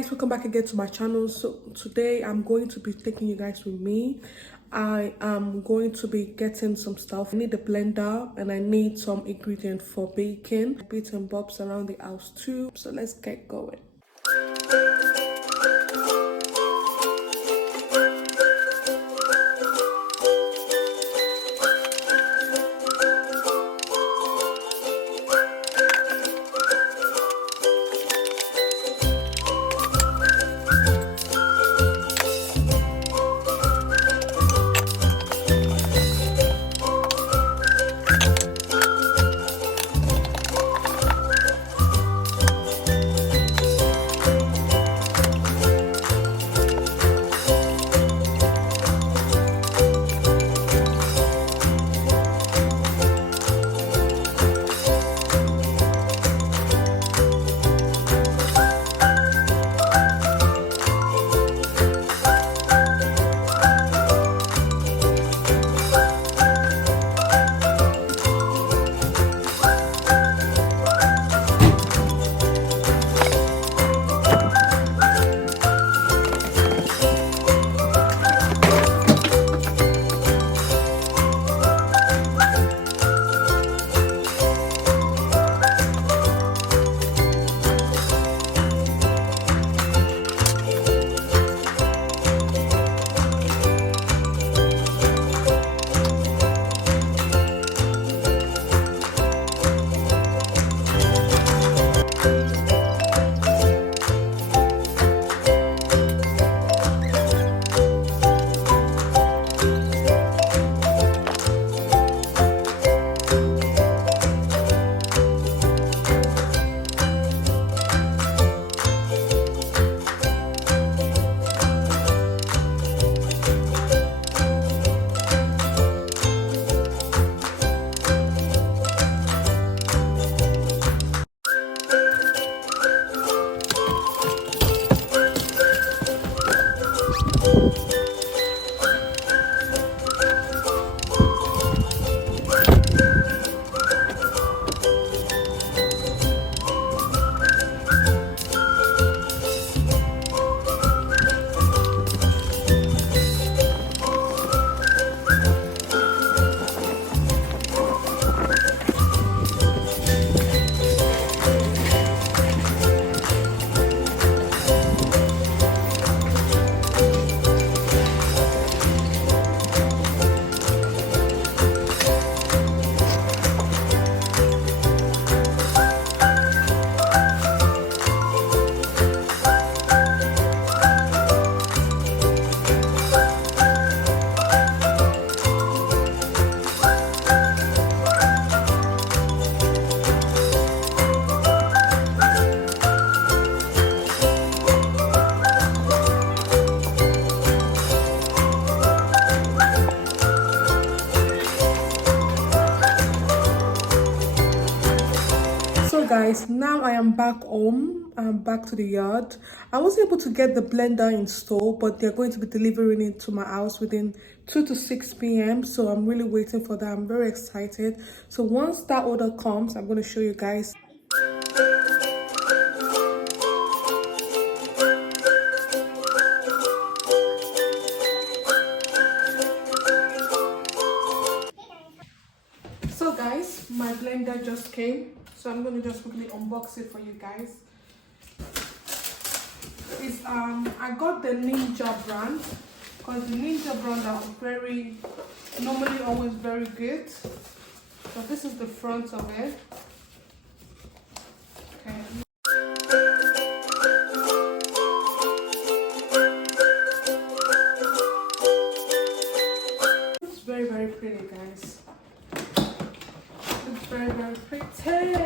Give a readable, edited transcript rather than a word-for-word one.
guys, welcome back again to my channel. So today I'm going to be taking you guys with me. I am going to be getting some stuff. I need a blender and I need some ingredients for baking, bits and bobs around the house too. So let's get going. So guys, now I am back home. I'm back to the yard. I wasn't able to get the blender installed, but they're going to be delivering it to my house within 2 to 6 p.m. So I'm really waiting for that. I'm very excited. So once that order comes, I'm going to show you guys. So guys, my blender just came. So I'm going to just quickly unbox it for you guys. It's I got the Ninja brand because the Ninja brand are normally always very good. So this is the front of it. Okay. It's very pretty, guys. It's very pretty.